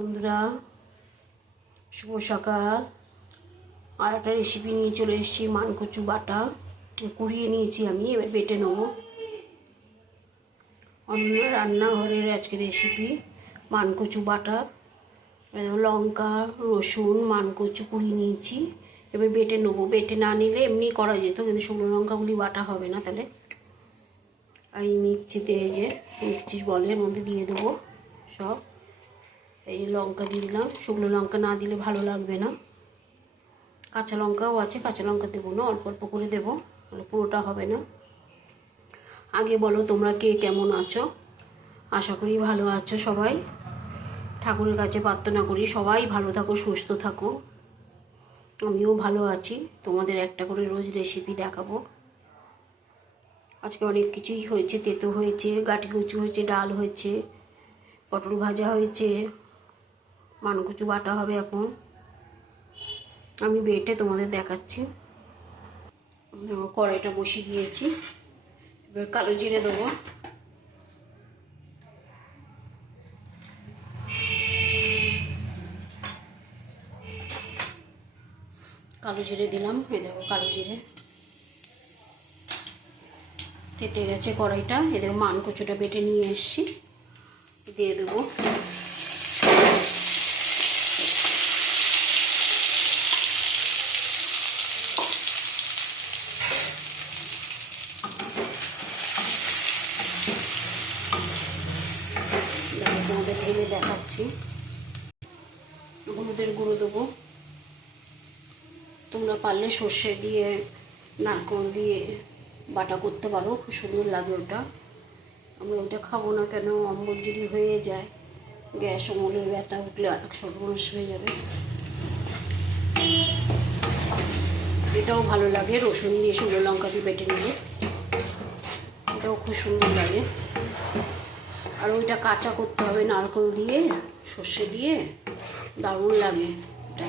বন্ধুরা, শুভ সকাল। আর একটা রেসিপি নিয়ে চলে এসেছি। মানকচু বাটা কুড়িয়ে নিয়েছি আমি, এবার বেটে নেবো। অন্য রান্নাঘরের আজকে রেসিপি মানকচু বাটা, লঙ্কা রসুন মানকচু কুড়িয়ে নিয়েছি, এবার বেটে নেবো। বেটে না নিলে এমনি করা যেত, কিন্তু শুকনো লঙ্কাগুলি বাটা হবে না। তাহলে এই মিক্সিতে, এই যে মিক্সি বলের মধ্যে দিয়ে দেবো সব। এই লঙ্কা দিয়ে দিলাম, শুকনো লঙ্কা না দিলে ভালো লাগবে না। কাঁচা লঙ্কাও আছে, কাঁচা লঙ্কা দেবো না, অল্প অল্প করে দেবো, মানে পুরোটা হবে না। আগে বলো তোমরা কে কেমন আছো? আশা করি ভালো আছো সবাই। ঠাকুরের কাছে প্রার্থনা করি সবাই ভালো থাকো, সুস্থ থাকো। আমিও ভালো আছি। তোমাদের একটা করে রোজ রেসিপি দেখাবো। আজকে অনেক কিছুই হয়েছে। তেতো হয়েছে, গাঁটি কচু হয়েছে, ডাল হয়েছে, পটল ভাজা হয়েছে, মানকচু বাটা হবে এখন। আমি বেটে তোমাদের দেখাচ্ছি। কড়াইটা বসিয়ে দিয়েছি, এবার কালো জিরে দেবো। কালো জিরে দিলাম, এই দেখো কালো জিরে তেতে গেছে কড়াইটা। এ দেখো মানকচুটা বেটে নিয়ে এসছি, দিয়ে দেবো। তোমাদের ঢেলে দেখাচ্ছি। হলুদের গুঁড়ো দেবো। তোমরা পারলে সর্ষে দিয়ে, নারকেল দিয়ে বাটা করতে পারো, খুব সুন্দর লাগে ওটা। আমরা ওটা খাবো না কেন, অম্বল যদি হয়ে যায়, গ্যাস অম্বলের ব্যথা উঠলে আরেক সর্বনাশ হয়ে যাবে। এটাও ভালো লাগে, রসুন দিয়ে শুকনো লঙ্কা দিয়ে বেটে নিলে এটাও খুব সুন্দর লাগে। আর ওইটা কাঁচা করতে হবে, নারকেল দিয়ে সর্ষে দিয়ে, দারুণ লাগে এটা।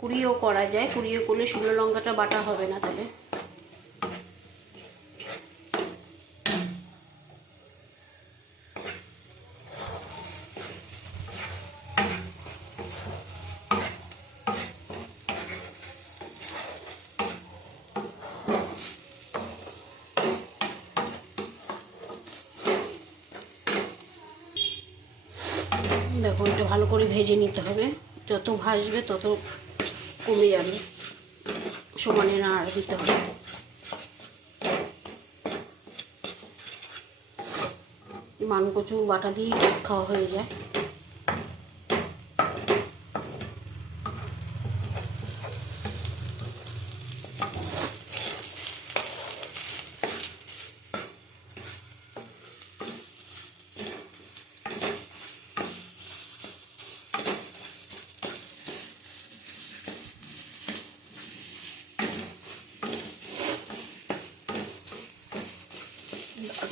কুড়িয়েও করা যায়, কুড়িয়ে করলে শুকনো লঙ্কাটা বাটা হবে না। তাহলে দেখো এটা ভালো করে ভেজে নিতে হবে। যত ভাজবে তত কমে যাবে, সমানে নাড়া দিতে হবে। মানকচু বাটা দিয়ে খাওয়া হয়ে যায়।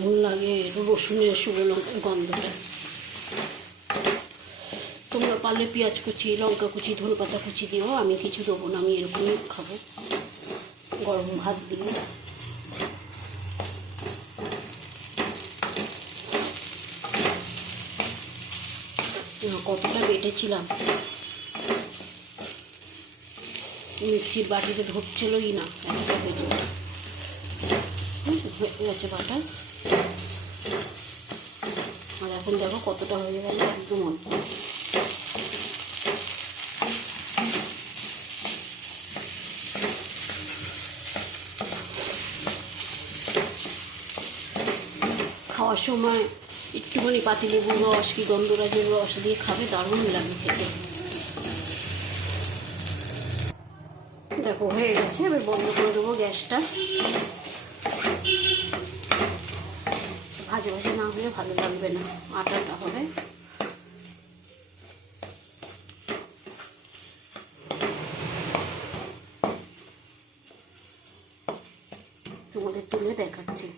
দারুণ লাগে রসুনের শুকনো লঙ্কার গন্ধটা। তোমরা পারলে পেঁয়াজ কুচি, লঙ্কা কুচি, ধনেপাতা কুচি দিও, আমি কিছু দেবো না, আমি এরকমই খাবো গরম ভাত দিয়ে। কতটা বেটেছিলাম, মিক্সির বাটিতে ধরছিলই না, এতটা বেটে হয়ে গেছে বাটা। আর এখন দেখো কতটা হয়ে গেল, একদম অল্প। খাওয়ার সময় একটুখানি পাতিলেবুর রস কি গন্ধরাজের রস দিয়ে খাবে, দারুণ লাগে খেতে। দেখো হয়ে গেছে, এবার বন্ধ করে দেবো গ্যাসটা। ভাজা ভাজা না হলে ভালো লাগবে না, আটাটা হবে। তোমাদের তুলে দেখাচ্ছি।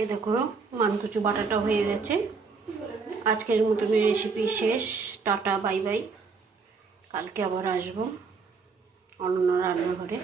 এ দেখো মানকচু বাটাটা হয়ে গেছে। আজকের মতন রেসিপি শেষ। Tata, bye bye. কালকে আবার আসবো অনন্য রান্নাঘরে।